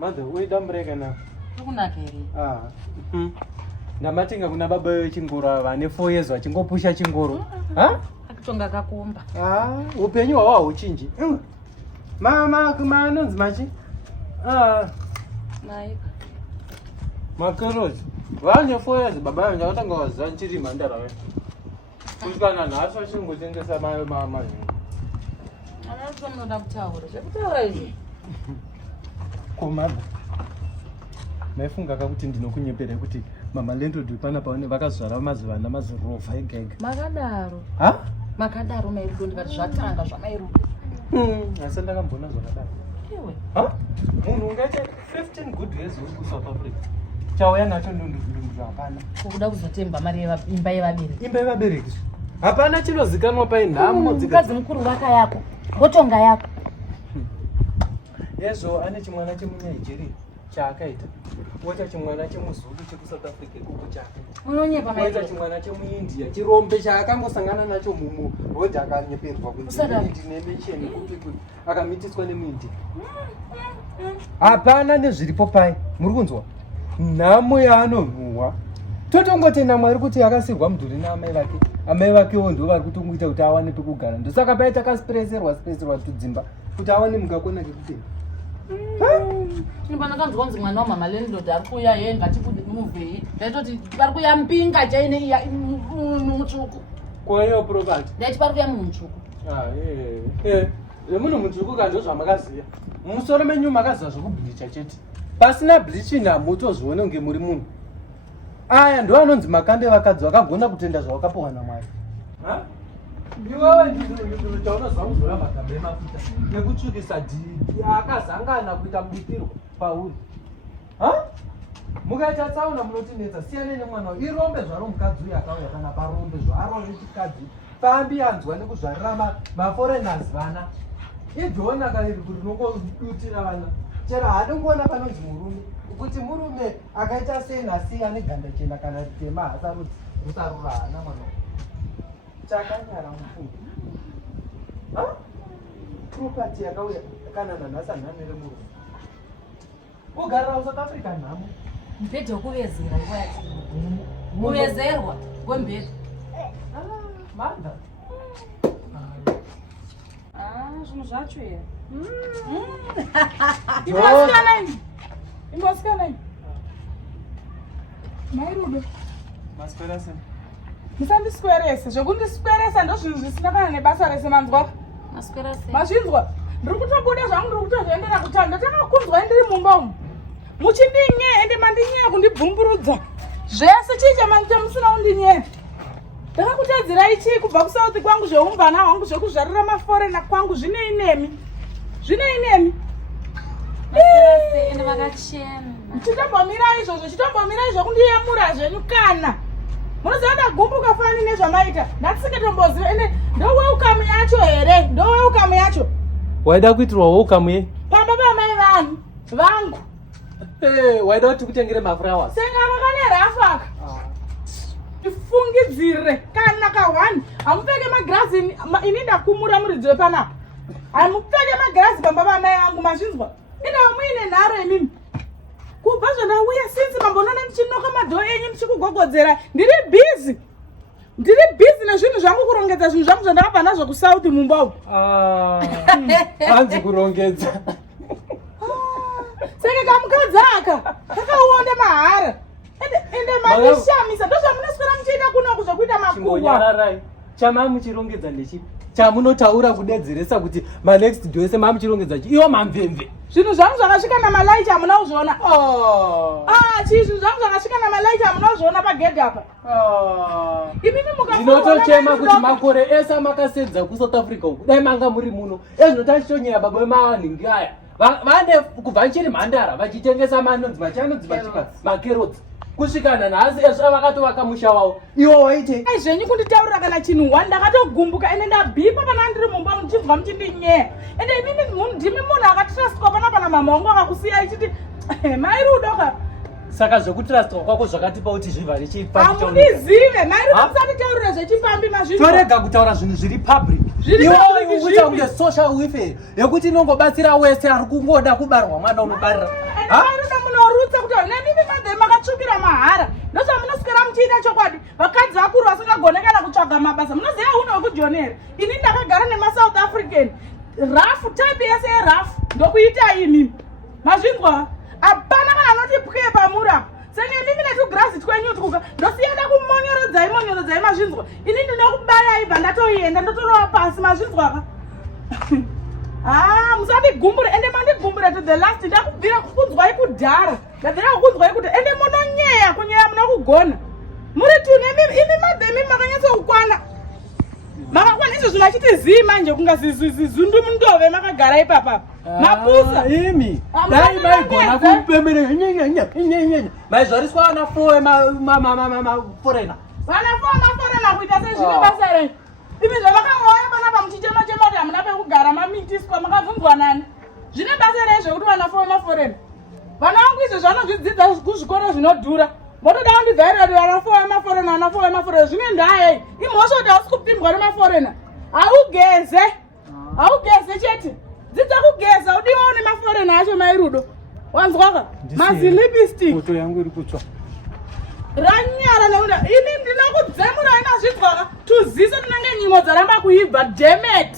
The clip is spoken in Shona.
Mother, we don't break enough. Ukunakeri. Ndamatinga kuna baba wechingoro vane 4 years vachingopusha chingoro. Akutonga kakumba. Upenyu hwawo uchinji. Mama kumanonzi machi? Mai. Makaroti. Vane 4 years baba vanje vakatanga vaziva nchiri mhandara we. Kusvikana nhasi vachingotengesa mama. Anotonoda kutaura. Zvekutaura izvi. Komada. Maifunga kakuti ndinokunyepera kuti mama landlord pana paone vakazvara mazivana mazirova egega. Makadaro. Makadaro mairudo ndikati zvatanga zvamairudo. Asi ndakambona zvakadaro. Ewe. Munhu ungaite 15 good years uri kuSouth Africa. Chauya nacho ndundu hapana. Kuda kuzotemba mari imba yevabereki. Imba yevabereki. Hapana chinozikanwa painhamo mukadzi mukuru vaka yako. Gotonga yako. Yezo ane chimwana chemuNigeria chaakaita. Wocha chimwana chemuzulu chekuSouth Africa uko chake. Unonyepa mai. Wocha chimwana chemuIndia chirombe chaakangosangana nacho mumu road akanyeperwa kuti nemecheni kuti akamitiswa nemuIndia. Hapana nezviripo pai. Muri kunzwa? Nhamo yaanonuhwa. Totongotenda Mwari kuti akasirwa mudhuri naamai vake. Amai vakewo ndo vari kutomuita kuti awane pekugara. Ndosaka paita kasipereserwa tudzimba kuti awane mugakona kekutenga. Ndibana kanzwa kunzi mwana wamama landlord ari kuuya yeye ngati kuti muvhei. Ndaitoti pari kuya mpinga chaine iya mutsvuku. Kwayo property. Ndaiti pari kuya mutsvuku. Munhu mutsvuku kanzvo zvamakaziya. Musoro menyu makaziva zvokubhilicha chete. Pasina bleach namutozvione kunge muri munhu. Aya ndo anonzi makande vakadzi vakagona kutenda zvawakapiwa naMwari. Iwewe ndizvo chaunozwa kuzora magambe emafuta nekutsvukisa dhidi akazangana kuita mubikirwa pauri. Mukaita tsaona munotinetsa siyane nemwana wayo. Irombe zvaro mukadzi uyu akauya kana parombe zvaarove chikadzi fambi anzwa nekuzvarira maforeigners vana. Idzona kairi kuti rinongodutira vana. Chero haadongoona panonzi murume. Kuti murume akaita sei nhasi ane ganda chena kana tema hasarudzi rusarurana mwana. Chakanyara mufungo. Property yakauya kana nanhasi anhamire murume. Kugarira kuSouth Africa nhamo. Mubhedha wekuvezera nguva yati. Kuvezerwa kwemubhedha. Manda. Zvinhu zvacho here. Imbosikana ini. Mairudo. Masperasa. Musandisweresa. Zvekundisweresa ndo zvinhu zvisina kana nebasa rese manzwa. Maswera sei? Mazvinzwa. Ndiri kutobuda zvangu ndiri kutozoendera kutanda. Takakunzwa ndiri mumba umu. Muchindinye ende mandinye kundibvumburudza. Zvese chicha manite musina kundinye. Ndakakutadzirai chii kubva kuSouth kwangu zveumbana hwangu zvekuzvarira maforena kwangu zvine inemi. Ende vakachena. Chitombomira izvo kundiyemura zvenyu kana. Munoziva ndagumbuka fani nezvamaita. Ndatisingatomboziva ende ndoweukamu yacho here. Ndoweukamu yacho. Waida kuitirwa welcome ye? Pamba pamai vangu. Waida kuti kutengere maflowers. Senga vakanerafa. Tifungidzire kana ka1 amupfeke magirazi ini ndakumura muridzi wepanapa. Amupfeke magirazi pamba pamai vangu mazvinzwa. Ina muine nharo imimi. Kubva zvandauya sinzi mambonana ndichinoka madhoo enyu ndichikugogodzera. Ndiri busy nezvinhu zvangu kurongedza zvinhu zvangu zvandakabva nazvo kuSouth mumba umu. Hanzi kurongedza. Saka kamukadzi aka kakauonda mahara. Ende mandishamisa ndozvamunoswera muchiita kuno kuzokuita makuhwa. Chimbonyararai. Chamamuchirongedza ndechipi? Chamunotaura kudedzeresa kuti next door ese mamuchirongedza chi iwo mamvemve. Zvinhu zvangu zvakasvika namalaichi hamuna kuzviona. Zvinhu zvangu zvakasvika namalaichi hamuna kuzviona pagedhi apa. Imimi ndinotochema kuti makore ese makasedza kuSouth Africa uku dai manga muri muno. Ezvinotachitonyera baba vemavanhingi aya. Vane kubva nchiri mhandara vachitengesa manonzi machika makerotsi. Kusvikana nhasi ezvavakatovaka musha wavo. Iwo waite zvenyu kunditaurira kana chinhu wani ndakatogumbuka ende ndabhipa pana ndiri mumba muchibva muchindinyeya. Ende imimi ndimi munhu akatrustwa panapa namama wangu akakusiya ichiti Mairudo ka. Saka zvekutrustwa kwako zvakatipa kuti zvivhare chipambi. Amundizive Mairudo musati taurira zvechipambi mazvinhu. Torega kutaura zvinhu zviri public. iwe uita kunge social welfare yekuti inongobatsira wese ari kungoda kubarwa mwana unobarira. Anoda munorutsa kuti nemimi madhai makatsvukira mahara ndozvamunoswera muchiita chokwadi. Vakadzi vakuru vasingagone kana kutsvaga mabasa. Munoziva uno wekujoni here? Ini ndakagara nemasouth african rafu type yese yerafu ndokuita imimi. Mazvinzwa? Hapana kana anoti pwe pamura. Senge mimi netugrasi twenyu tukuka ndosiyada kumonyorodzai mazvinzwa. Ini ndinokubaya ibva ndatoenda ndotorova pasi mazvinzwa. Musandigumbure ende mandigumbure to the last. Ndakubvira kukunzwai kudhara. Ndabvira kukunzwai kuti ende munonyeya kunyeya muna kugona. Muri tune imi madhemi makanyatsokukwana. Makakwana izvo zvinachiti zii manje kunga zizundu mundove makagara ipapa. Mapusa imi dai maigona kupemere nyenya maizvariswa ana foe maforena maforena kuita sezvino basa renyu. Imi zvavakangauya panapa muchichema kuti hamuna pekugara mamitiswa makabvunzwa nani. Zvine basa rei zvekuti vana foe maforena. Vana vangu izvo zvanozvidzidza kuzvikoro zvinodhura. Motoda kundibvairira vana foe maforena zvine ndayei. Imhosva kuti hausi kupindwa nemaforena. Haugeze chete. Dzidza kugeza udiwawo nemaforena acho mairudo. Wanzwaka? Mazilipstick. Moto yangu iri kutsva. Ranyara naunda ini ndinokudzemura ina zvitsvaka tuziso tinenge nyimo dzaramba kuibva damn it.